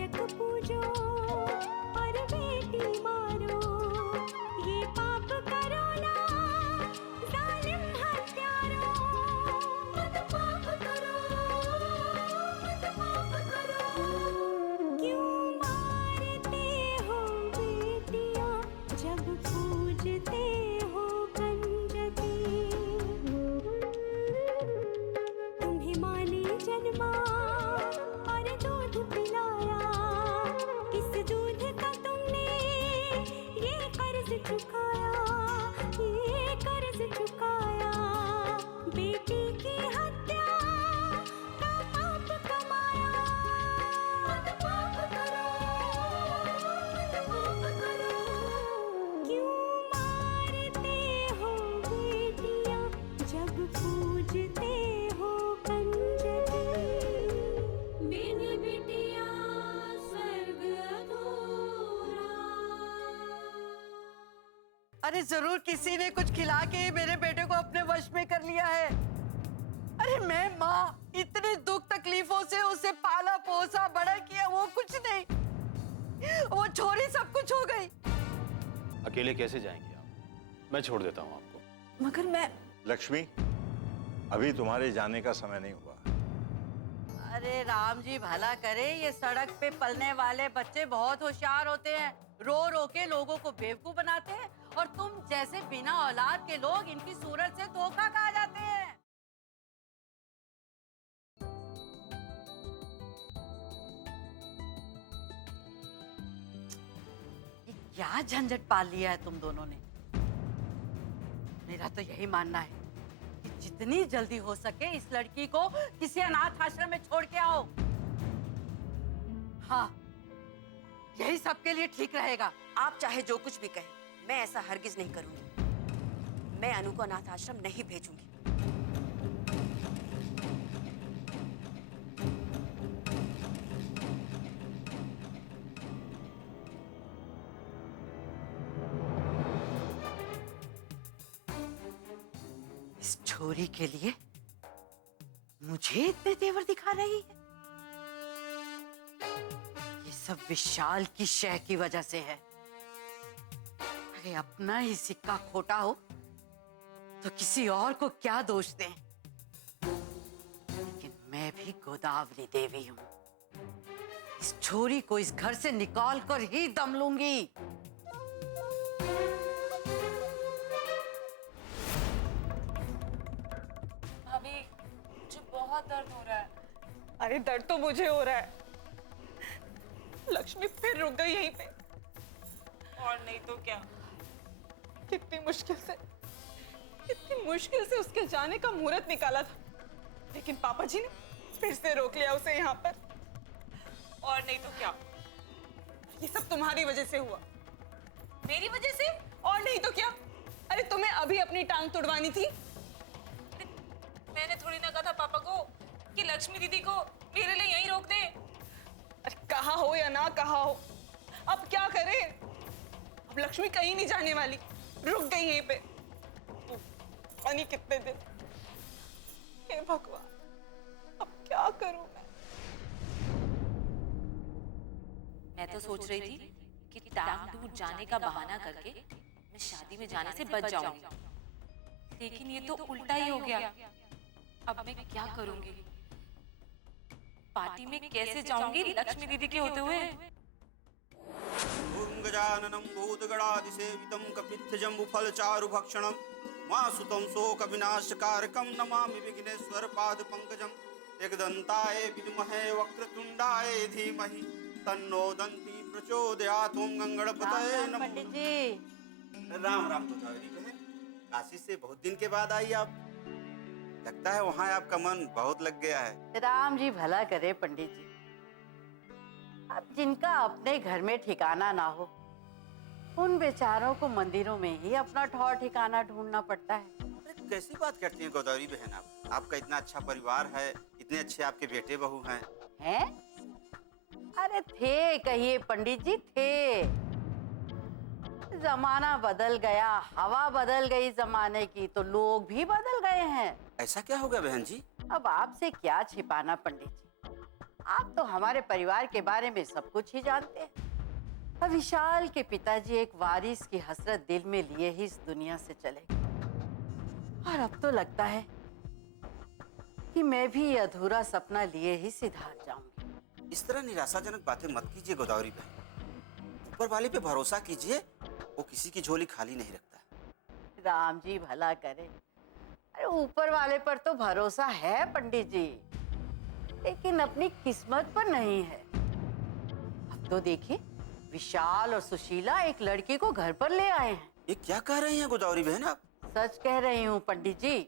कीचक पूजो और बेटी मारो, ये पाप करो ना जालिम हत्यारो। मत पाप करो, मत पाप करो। क्यों मारते हो बेटियां जब पूजते हो कंजकी। तुम्हें माँ ने जन्मा और दूध पिलाया, इस दूध का तुमने ये कर्ज चुकाया, ये कर्ज चुकाया। बेटी की हत्या का पाप कमाया। मत पाप करो, मत पाप करो। क्यों मारते हो बेटियां जब पूजते हो कंजकी। बिन बिटिया स्वर्ग अधूरा। अरे जरूर किसी ने कुछ खिला के मेरे बेटे को अपने वश में कर लिया है। अरे मैं माँ इतनी दुख तकलीफों से उसे पाला पोसा बड़ा किया, वो कुछ नहीं, वो छोरी सब कुछ हो गई। अकेले कैसे जाएंगे आप? मैं छोड़ देता हूँ आपको। मगर मैं लक्ष्मी, अभी तुम्हारे जाने का समय नहीं हुआ। अरे राम जी भला करे, ये सड़क पे पलने वाले बच्चे बहुत होशियार होते हैं, रो रो के लोगों को बेवकूफ बनाते हैं, और तुम जैसे बिना औलाद के लोग इनकी सूरत से धोखा खा जाते हैं। ये क्या झंझट पाल लिया है तुम दोनों ने। मेरा तो यही मानना है कि जितनी जल्दी हो सके इस लड़की को किसी अनाथ आश्रम में छोड़ के आओ। हाँ, यही सबके लिए ठीक रहेगा। आप चाहे जो कुछ भी कहें, मैं ऐसा हरगिज नहीं करूंगी। मैं अनु को अनाथ आश्रम नहीं भेजूंगी। इस छोरी के लिए मुझे इतने तेवर दिखा रही है। ये सब विशाल की शय की वजह से है। अरे अपना ही सिक्का खोटा हो तो किसी और को क्या दोष दें। लेकिन मैं भी गोदावरी देवी हूं। इस छोरी को इस घर से निकाल कर ही दम लूंगी। भाभी, मुझे बहुत दर्द हो रहा है। अरे दर्द तो मुझे हो रहा है। लक्ष्मी फिर रुक गई यहीं पे। और नहीं तो क्या। कितनी मुश्किल से उसके जाने का मुहूर्त निकाला था, लेकिन पापा जी ने फिर से रोक लिया उसे यहाँ पर। और नहीं तो क्या, ये सब तुम्हारी वजह से हुआ। मेरी वजह से? और नहीं तो क्या। अरे तुम्हें अभी अपनी टांग तुड़वानी थी। मैंने थोड़ी ना कहा था पापा को कि लक्ष्मी दीदी को मेरे लिए यहीं रोक दे। अरे कहा हो या ना कहा हो, अब क्या करें। अब लक्ष्मी कहीं नहीं जाने वाली, रुक गई यहीं पे। पानी कितने दिन। हे भगवान, अब क्या करूं मैं तो सोच रही थी कि टांग टूट जाने का बहाना करके मैं शादी में जाने से बच जाऊंगी, लेकिन ये तो उल्टा ही हो गया। अब मैं क्या करूंगी? पार्टी में कैसे जाऊंगी लक्ष्मी दीदी के होते हुए? ओम गजाननं भूतगणाधिसेवितं कपित्थजम्बुफलचारुभक्षणं उमासुतं शोकविनाशकारकं नमामि विघ्नेश्वर पादपङ्कजम्। एकदन्ताय विद्महे वक्रतुण्डाय धीमहि तन्नो दन्ती प्रचोदयात्। ओम गंगणपतये नमः। पंडित जी, राम राम गोदावरी बहन, काशी से बहुत दिन के बाद आई आप। लगता है वहाँ आपका मन बहुत लग गया है। राम जी भला करे पंडित जी। अब जिनका अपने घर में ठिकाना ना हो, उन बेचारों को मंदिरों में ही अपना ठौर ठिकाना ढूंढना पड़ता है। अरे कैसी बात करती हैं गोदावरी बहन आप? आपका इतना अच्छा परिवार है, इतने अच्छे आपके बेटे बहू हैं। हैं? अरे थे, कहिए पंडित जी, थे। जमाना बदल गया, हवा बदल गई जमाने की, तो लोग भी बदल गए हैं। ऐसा क्या हो गया बहन जी? अब आपसे क्या छिपाना पंडित जी, आप तो हमारे परिवार के बारे में सब कुछ ही जानते हैं। अब विशाल के पिताजी एक वारिस की हसरत दिल में लिए ही इस दुनिया से चले गए। और अब तो लगता है कि मैं भी ये अधूरा सपना लिए ही सिधार जाऊंगी। इस तरह निराशाजनक बातें मत कीजिए गोदावरी बहन। ऊपर वाले पे भरोसा कीजिए, वो किसी की झोली खाली नहीं रखता। राम जी भला करे। अरे ऊपर वाले पर तो भरोसा है पंडित जी, लेकिन अपनी किस्मत पर नहीं है। अब तो देखिए, विशाल और सुशीला एक लड़की को घर पर ले आए हैं। ये क्या कह रही हैं गोदावरी बहन आप? सच कह रही हूँ पंडित जी।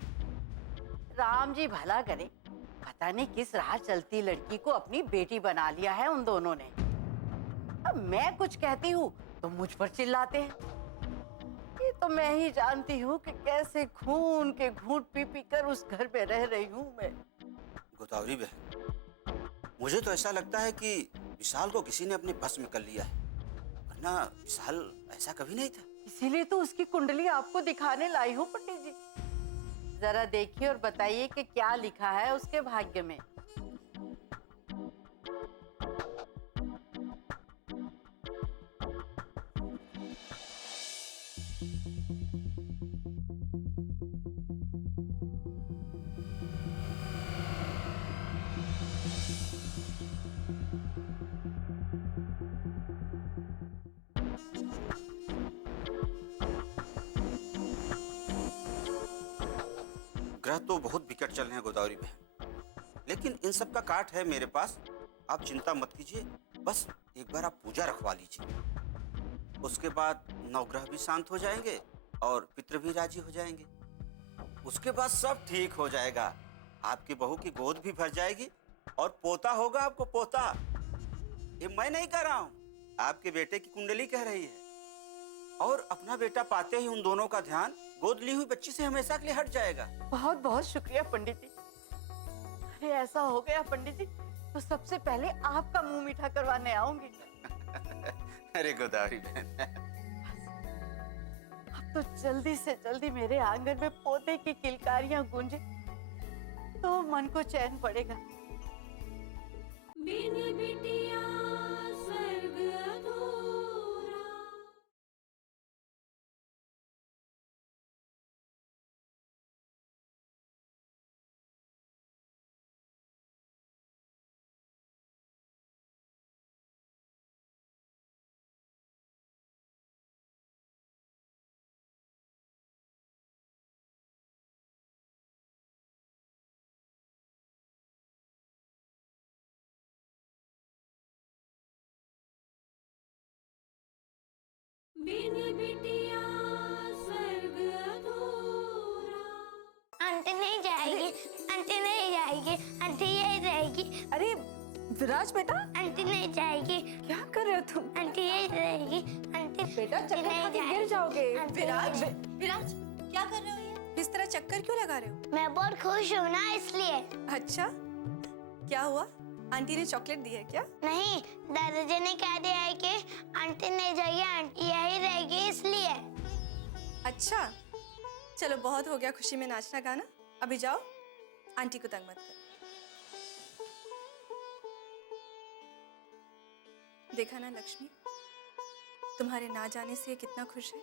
राम जी भला करे, पता नहीं किस राह चलती लड़की को अपनी बेटी बना लिया है उन दोनों ने। अब मैं कुछ कहती हूँ तो मुझ पर चिल्लाते हैं। ये तो मैं ही जानती हूँ कि कैसे खून के घूंट पी पी कर उस घर में रह रही हूँ मैं। गोदावरी बहन, मुझे तो ऐसा लगता है कि विशाल को किसी ने अपने बस में कर लिया है, वरना विशाल ऐसा कभी नहीं था। इसीलिए तो उसकी कुंडली आपको दिखाने लाई हूँ पंडित जी। जरा देखिए और बताइए कि क्या लिखा है उसके भाग्य में। ग्रह तो बहुत विकट चल रहे हैं गोदावरी बहन, लेकिन इन सब का काट है मेरे पास। आप चिंता मत कीजिए, बस एक बार आप पूजा रखवा लीजिए। उसके बाद नवग्रह भी शांत हो जाएंगे और पितृ भी राजी हो जाएंगे। उसके बाद सब ठीक हो जाएगा। आपकी बहू की गोद भी भर जाएगी और पोता होगा आपको, पोता। ये मैं नहीं कह रहा हूँ, आपके बेटे की कुंडली कह रही है। और अपना बेटा पाते ही उन दोनों का ध्यान गोद ली हुई बच्ची से हमेशा के लिए हट जाएगा। बहुत बहुत शुक्रिया पंडित जी। अरे ऐसा हो गया पंडित जी तो सबसे पहले आपका मुंह मीठा करवाने आऊंगी। अरे गोदावरी बहन, अब तो जल्दी से जल्दी मेरे आंगन में पौधे की किलकारियां गूंजे तो मन को चैन पड़ेगा। बिन बिटिया स्वर्ग अधूरा। बिन बिटिया स्वर्ग अधूरा। आंटी नहीं जाएगी, आंटी नहीं जाएगी, आंटी यही रहेगी। अरे विराज बेटा, आंटी नहीं जाएगी, क्या कर रहे हो तुम? आंटी यही रहेगी। आंटी बेटा आंटी चक्कर खा के जाएगी। गिर जाओगे। आंटी विराज, नहीं- विराज, क्या कर रहे हो ये? इस तरह चक्कर क्यों लगा रहे हो? मैं बहुत खुश हूँ ना, इसलिए। अच्छा, क्या हुआ? आंटी ने चॉकलेट दी है क्या? नहीं, दादाजी ने कह दिया है कि आंटी नहीं जाएगी, आंटी यही रहेगी, इसलिए। अच्छा, चलो बहुत हो गया खुशी में नाचना गाना। अभी जाओ, आंटी को तंग मत करो। देखा ना लक्ष्मी, तुम्हारे ना जाने से ये कितना खुश है।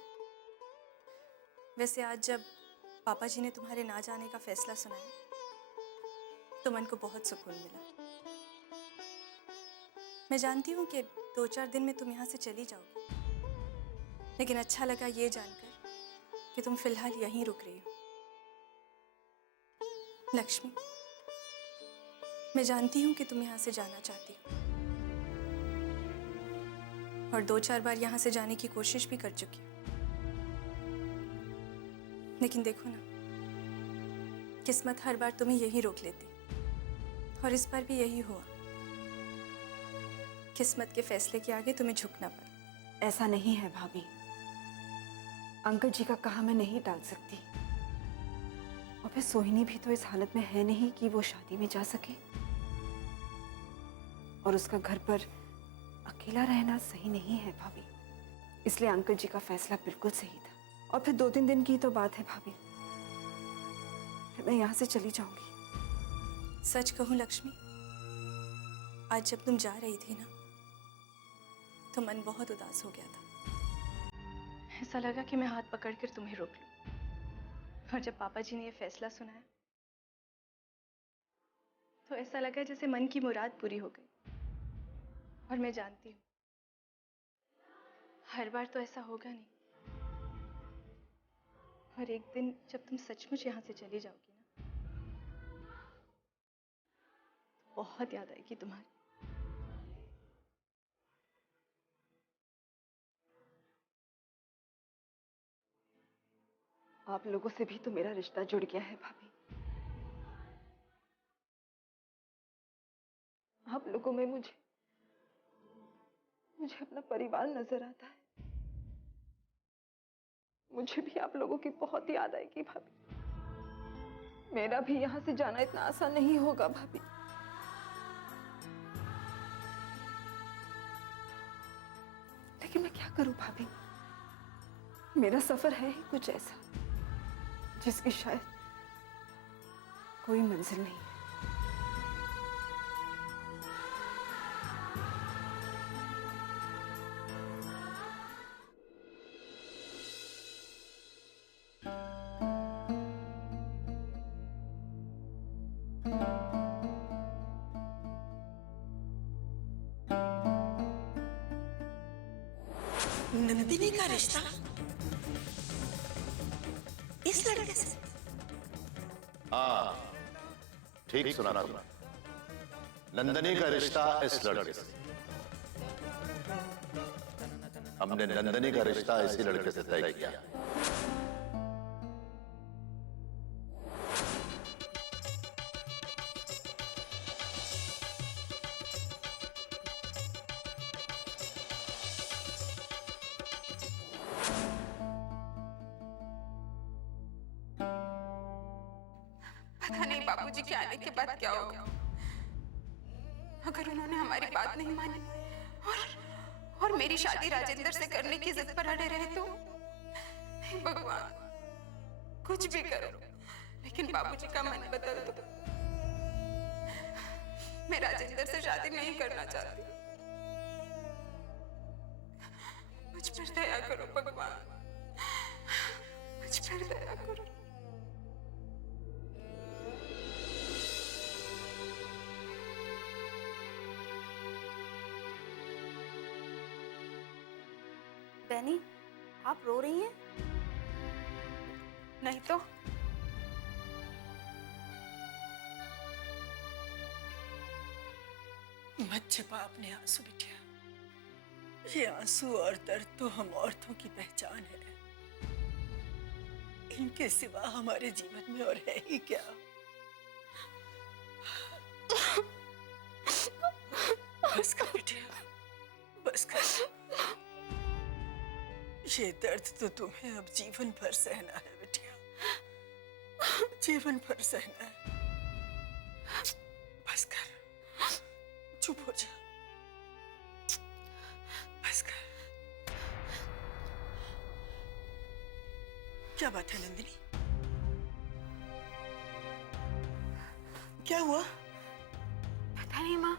वैसे आज जब पापा जी ने तुम्हारे ना जाने का फैसला सुनाया तो मन को बहुत सुकून मिला। मैं जानती हूँ कि 2-4 दिन में तुम यहाँ से चली जाओगी, लेकिन अच्छा लगा ये जानकर कि तुम फिलहाल यहीं रुक रही हो। लक्ष्मी, मैं जानती हूँ कि तुम यहाँ से जाना चाहती हो और 2-4 बार यहाँ से जाने की कोशिश भी कर चुकी हो, लेकिन देखो ना, किस्मत हर बार तुम्हें यहीं रोक लेती और इस बार भी यही हुआ। किस्मत के फैसले के आगे तुम्हें झुकना पड़ा। ऐसा नहीं है भाभी, अंकल जी का कहा मैं नहीं टाल सकती। और फिर सोहिनी भी तो इस हालत में है नहीं कि वो शादी में जा सके, और उसका घर पर अकेला रहना सही नहीं है भाभी। इसलिए अंकल जी का फैसला बिल्कुल सही था। और फिर 2-3 दिन की तो बात है भाभी, फिर मैं यहाँ से चली जाऊंगी। सच कहूँ लक्ष्मी, आज जब तुम जा रही थी ना, तो मन बहुत उदास हो गया था। ऐसा लगा कि मैं हाथ पकड़कर तुम्हें रोक लूं। और जब पापा जी ने ये फैसला सुनाया, तो ऐसा लगा जैसे मन की मुराद पूरी हो गई। और मैं जानती हूँ हर बार तो ऐसा होगा नहीं। और एक दिन जब तुम सचमुच यहाँ से चली जाओगी ना, तो बहुत याद आएगी तुम्हारी। आप लोगों से भी तो मेरा रिश्ता जुड़ गया है भाभी। आप लोगों में मुझे अपना परिवार नजर आता है। मुझे भी आप लोगों की बहुत याद आएगी भाभी। मेरा भी यहाँ से जाना इतना आसान नहीं होगा भाभी। लेकिन मैं क्या करूं भाभी? मेरा सफर है ही कुछ ऐसा जिसकी शायद कोई मंजिल नहीं। नंदिनी का रिश्ता इस लड़के से? हाँ, ठीक सुना ना तुमने। नंदिनी का रिश्ता इस लड़के से। हमने नंदिनी का रिश्ता इसी लड़के से तय किया। पता नहीं बाबूजी के आने के बाद क्या होगा। अगर उन्होंने हमारी बात नहीं मानी और मेरी शादी राजेंद्र से करने की जिद पर अड़े रहे तो भगवान कुछ भी करो, लेकिन बाबूजी का मन बदल दो। मैं राजेंद्र से शादी नहीं करना चाहती। मुझ पर दया करो भगवान, मुझ पर दया करो। बहनी, आप रो रही हैं? नहीं तो मत छिपा अपने आंसू बिटिया। ये आंसू और दर्द तो हम औरतों की पहचान है। इनके सिवा हमारे जीवन में और है ही क्या? बस कर बिटिया, बस कर। ये दर्द तो तुम्हें अब जीवन भर सहना है बिटिया, जीवन भर सहना है। बस कर, चुप हो जा, बस कर। क्या बात है नंदिनी? क्या हुआ? पता नहीं माँ,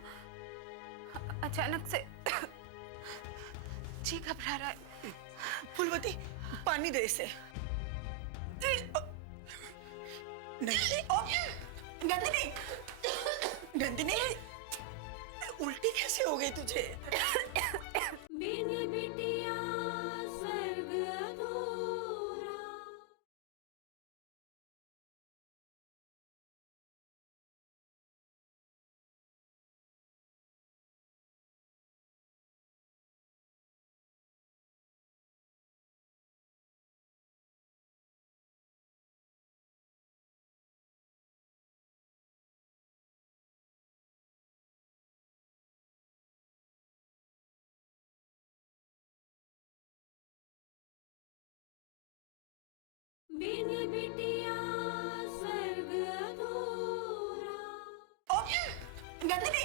अचानक से जी घबरा रहा है। फूलवती, पानी दे इसे। नंदिनी, नंदिनी, उल्टी कैसे हो गई तुझे? बिन बिटिया स्वर्ग अधूरा। बिन बिटिया स्वर्ग अधूरा। नंदिनी,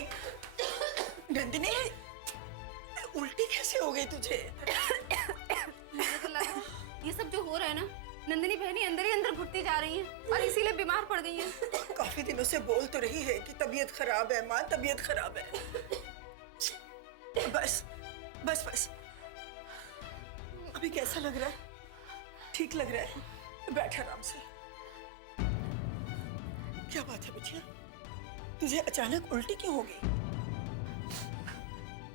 नंदिनी, उल्टी कैसे हो गई तुझे? मुझे तो लगा ये सब जो हो रहा है ना, नंदिनी बहनी अंदर ही अंदर घुटती जा रही हैं और इसीलिए बीमार पड़ गई हैं। काफी दिनों से बोल तो रही है कि तबीयत खराब है माँ, तबीयत खराब है। बस बस बस, अभी कैसा लग रहा है? ठीक लग रहा है? बैठ आराम से। क्या बात है बिटिया, तुझे अचानक उल्टी क्यों हो गई?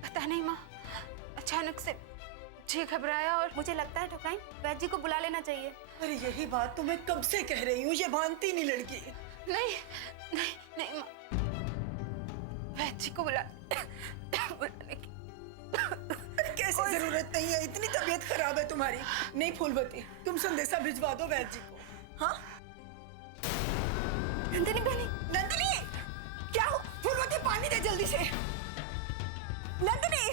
पता नहीं माँ, अचानक से जी घबराया और मुझे लगता है ठुकराइन वैद्य जी को बुला लेना चाहिए। अरे यही बात तो मैं कब से कह रही हूँ, ये मानती नहीं लड़की। नहीं नहीं नहीं माँ, वैद्य जी को बुलाने की कैसे जरूरत नहीं है, इतनी तबीयत खराब है तुम्हारी। नहीं फूलवती, तुम संदेशा भिजवा दो वैद्य जी को। हाँ नंदिनी बहनी, नंदिनी क्या हो? फूलवती पानी दे जल्दी से। नंदिनी,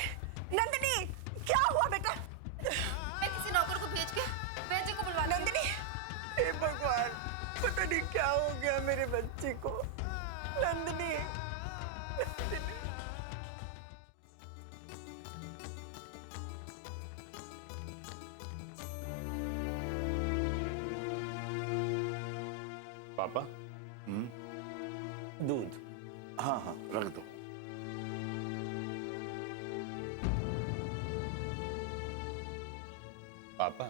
नंदिनी क्या हुआ बेटा? मैं किसी नौकर को भेज के वैद्य जी को बुलवा। नंदिनी, हे भगवान, पता नहीं क्या हो गया मेरे बच्चे को। नंदिनी, नंदिनी। पापा, दूध? हाँ हाँ, रख दो। पापा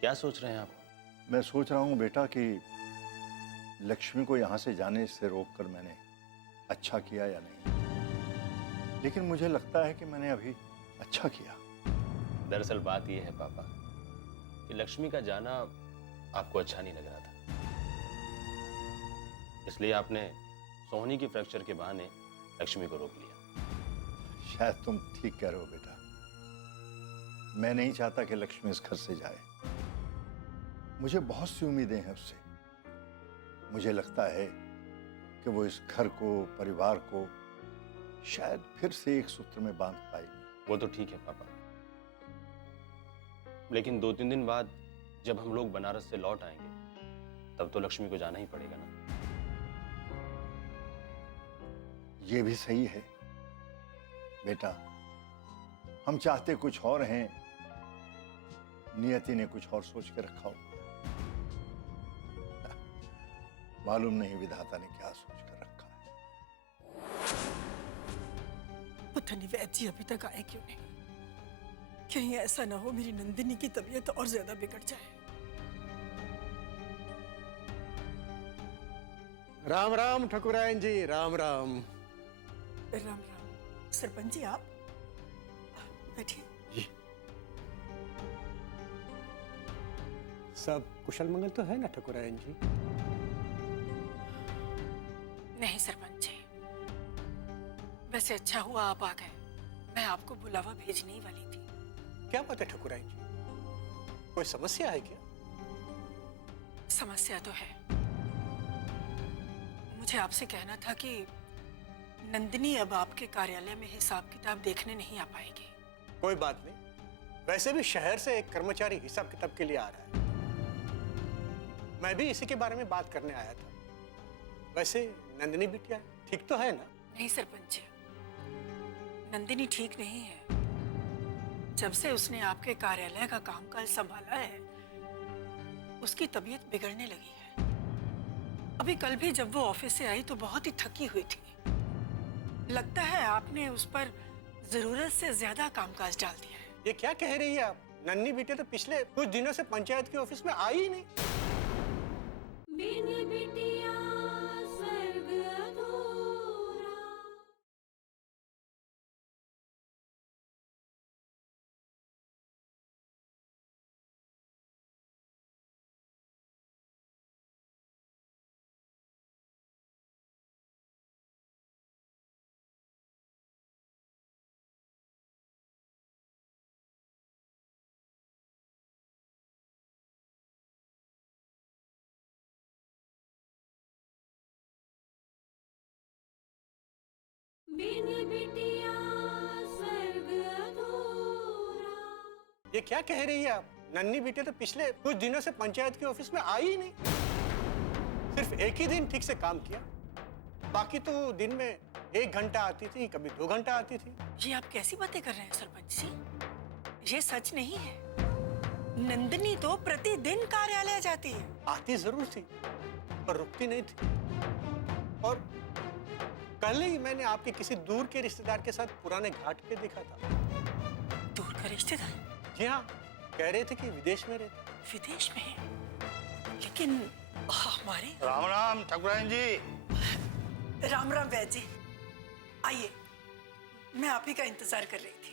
क्या सोच रहे हैं आप? मैं सोच रहा हूँ बेटा कि लक्ष्मी को यहाँ से जाने से रोककर मैंने अच्छा किया या नहीं, लेकिन मुझे लगता है कि मैंने अभी अच्छा किया। दरअसल बात यह है पापा कि लक्ष्मी का जाना आपको अच्छा नहीं लग रहा था, इसलिए आपने सोहनी की फ्रैक्चर के बहाने लक्ष्मी को रोक लिया। शायद तुम ठीक कह रहे हो बेटा, मैं नहीं चाहता कि लक्ष्मी इस घर से जाए। मुझे बहुत सी उम्मीदें हैं उससे। मुझे लगता है कि वो इस घर को, परिवार को शायद फिर से एक सूत्र में बांध पाएगी। वो तो ठीक है पापा, लेकिन 2-3 दिन बाद जब हम लोग बनारस से लौट आएंगे तब तो लक्ष्मी को जाना ही पड़ेगा ना। ये भी सही है बेटा, हम चाहते कुछ और हैं, नियति ने कुछ और सोच के रखा हो। मालूम नहीं विधाता ने क्या सोच कर रखा है। पता नहीं वैद्य जी अभी तक आए क्यों नहीं। कहीं ऐसा ना हो मेरी नंदिनी की तबीयत और ज्यादा बिगड़ जाए। राम राम ठकुराइन जी, राम राम। राम राम। सरपंच जी आप बैठिए। जी। सब कुशल मंगल तो है ना ठकुराइन जी? नहीं सरपंच जी, वैसे अच्छा हुआ आप आ गए, मैं आपको बुलावा भेजने ही वाली थी। क्या बात है ठकुराइन जी, कोई समस्या है क्या? समस्या तो है। मुझे आपसे कहना था कि नंदिनी अब आपके कार्यालय में हिसाब किताब देखने नहीं आ पाएगी। कोई बात नहीं, वैसे भी शहर से एक कर्मचारी हिसाब किताब के लिए आ रहा है। मैं भी इसी के बारे में बात करने आया था। वैसे नंदिनी बिटिया ठीक तो है ना? नहीं सरपंच जी, नंदिनी ठीक नहीं है। जब से उसने आपके कार्यालय का कामकाज संभाला है, उसकी तबीयत बिगड़ने लगी है। अभी कल भी जब वो ऑफिस से आई तो बहुत ही थकी हुई थी। लगता है आपने उस पर जरूरत से ज्यादा कामकाज डाल दिया है। ये क्या कह रही है आप? नन्नी बिटिया तो पिछले कुछ दिनों से पंचायत के ऑफिस में आई ही नहीं। बिन बिटिया स्वर्ग अधूरा। बिन बिटिया स्वर्ग अधूरा। ये क्या कह रही है आप? नन्नी बिटिया तो पिछले कुछ दिनों से पंचायत के ऑफिस में आई ही नहीं। सिर्फ एक ही दिन ठीक से काम किया, बाकी तो दिन में 1 घंटा आती थी, कभी 2 घंटा आती थी। ये आप कैसी बातें कर रहे हैं सरपंच जी? ये सच नहीं है। नंदिनी तो प्रतिदिन कार्यालय जाती है। आती जरूर थी पर रुकती नहीं थी। और कल ही मैंने आपके किसी दूर के रिश्तेदार के साथ पुराने घाट पे देखा था। दूर का रिश्तेदार? जी हाँ, कह रहे थे कि विदेश में रहते। विदेश में है? लेकिन हमारे राम राम ठाकुराइन जी। राम राम वैद्य जी, आइए, मैं आप ही का इंतजार कर रही थी।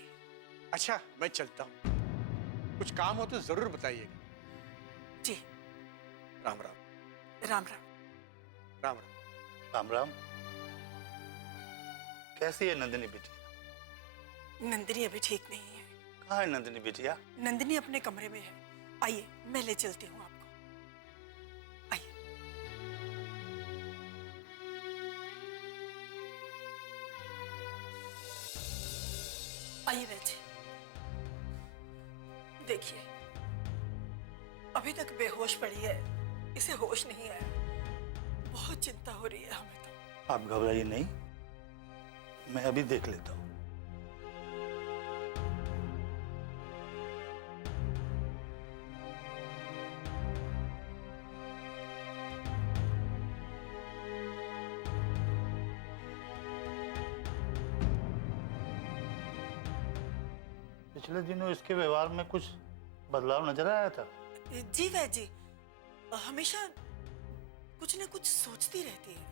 अच्छा, मैं चलता हूँ, कुछ काम हो तो जरूर बताइएगा। जी। राम राम। राम राम। राम राम। राम राम। कैसी है नंदिनी बिटिया? नंदिनी अभी ठीक नहीं है। कहाँ है नंदिनी बिटिया? नंदिनी अपने कमरे में है। आइए, मैं ले चलती हूँ आपको। आइए। आइए वैद्य, देखिए, अभी तक बेहोश पड़ी है, इसे होश नहीं आया। बहुत चिंता हो रही है हमें तो। आप घबराइए नहीं, मैं अभी देख लेता हूँ। पिछले दिनों इसके व्यवहार में कुछ बदलाव नजर आया था। जी वैद्य जी, हमेशा कुछ न कुछ सोचती रहती है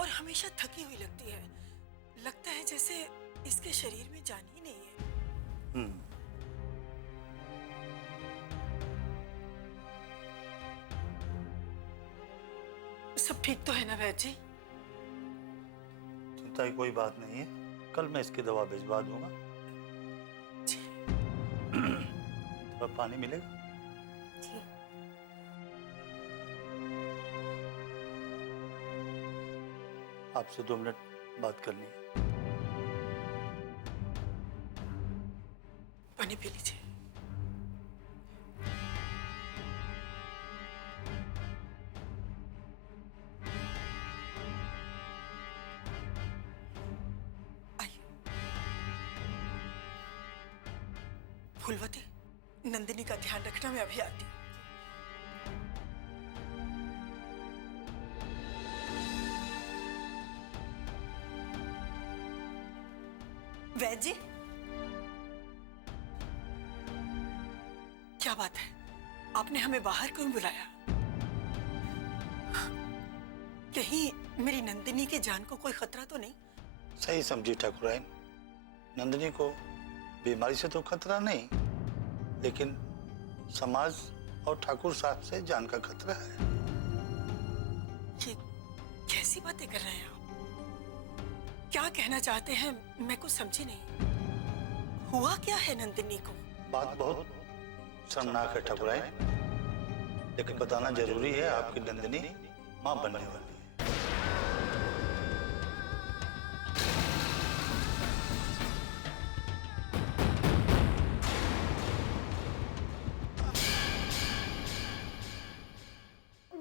और हमेशा थकी हुई लगती है। लगता है जैसे इसके शरीर में जान ही नहीं है। सब ठीक तो है ना वैद्य जी? चिंता की कोई बात नहीं है, कल मैं इसकी दवा भिजवा दूंगा। थोड़ा पानी मिलेगा? आपसे 2 मिनट बात करनी है। पानी पी लीजिए। फूलवती, नंदिनी का ध्यान रखना, मैं अभी आती हूँ। वैद्य जी, क्या बात है, आपने हमें बाहर क्यों बुलाया? कहीं मेरी नंदिनी की जान को कोई खतरा तो नहीं? सही समझी ठाकुराइन, नंदिनी को बीमारी से तो खतरा नहीं, लेकिन समाज और ठाकुर साहब से जान का खतरा है। ये कैसी बातें कर रहे हैं आप? क्या कहना चाहते हैं, मैं कुछ समझी नहीं। हुआ क्या है नंदिनी को? बात बहुत शर्मनाक है ठाकुराइन, लेकिन बताना जरूरी है। आपकी नंदिनी मां बनने वाली है।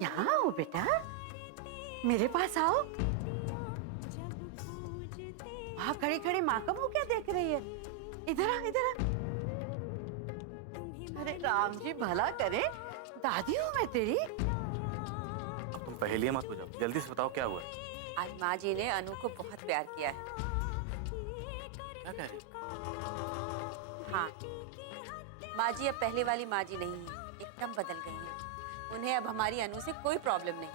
यहाँ आओ बेटा, मेरे पास आओ। वहाँ खड़ी खड़ी माँ का मुँह क्या देख रही है? इधर आ, इधर आ। अरे राम जी भला करे, दादी हूँ मैं तेरी। अब तुम पहेलियां मत बुझाओ, जल्दी से बताओ क्या हुआ है। आज माँ जी ने अनु को बहुत प्यार किया है। क्या कह रही? हाँ, माँ जी अब पहले वाली माँ जी नहीं है, एकदम बदल गई है। उन्हें अब हमारी अनु से कोई प्रॉब्लम नहीं।